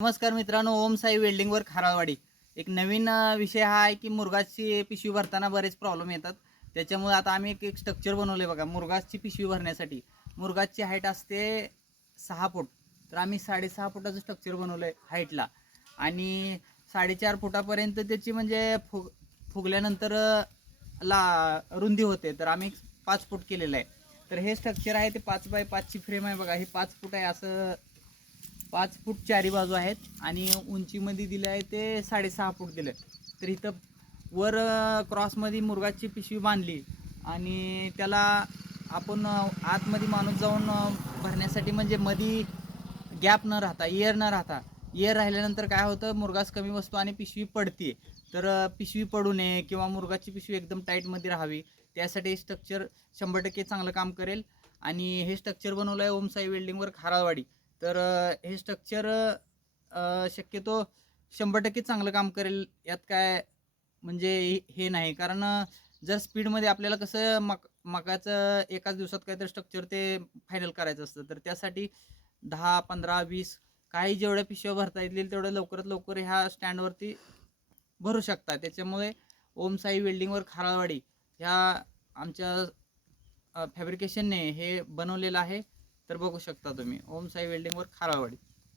नमस्कार मित्रांनो, ओम साई वेल्डिंगवर खाराळवाडी. एक नवीन विषय हा आहे की मुरगाची पिशवी भरताना बरेच प्रॉब्लेम येतात. त्याच्यामुळे आता आम्ही एक स्ट्रक्चर बनवलं आहे बघा. मुरगाची पिशवी भरण्यासाठी मुरगाची हाईट असते 6 फूट, तर आम्ही 6.5 फुटाचं स्ट्रक्चर बनवलं आहे हाईटला. आणि 4.5 फुटापर्यंत त्याची म्हणजे फुगल्यानंतर रुंदी होते. तर आम्ही 5 फूट केलेलं आहे. तर हे स्ट्रक्चर आहे ते 5 बाय 5ची फ्रेम आहे बघा. हे 5 फूट आहे, असं 5 फूट चारी बाजू आहेत. आणि उंचीमध्ये दिलं आहे ते 6.5 फूट दिलं. तर इथं वर क्रॉसमध्ये मुरगाची पिशवी बांधली आणि त्याला आपण आतमध्ये माणूस जाऊन भरण्यासाठी, म्हणजे मध्ये गॅप न राहता, एअर राहिल्यानंतर काय होतं, मुरगास कमी बसतो आणि पिशवी पडते. तर पिशवी पडू नये किंवा मुरगाची पिशवी एकदम टाईटमध्ये राहावी, त्यासाठी स्ट्रक्चर 100% चांगलं काम करेल. आणि हे स्ट्रक्चर बनवलं आहे ओम साई वेल्डिंगवर खाराळवाडी. तर हे स्ट्रक्चर शक्यतो 100% चांगलं काम करेल, यात काय म्हणजे हे नाही. कारण जर स्पीडमध्ये आपल्याला कसं मकाचं एकाच दिवसात काहीतरी स्ट्रक्चर ते फायनल करायचं असतं, तर त्यासाठी 10, 15, 20 काही जेवढ्या पिशव्या भरता येतील तेवढ्या लवकरात लवकर ह्या स्टँडवरती भरू शकता. त्याच्यामुळे ओम साई वेल्डिंगवर खाराळवाडी ह्या आमच्या फॅब्रिकेशनने हे बनवलेलं आहे. तर बघू शकता तुम्ही, ओम साई वेल्डिंगवर खाराळवाडी.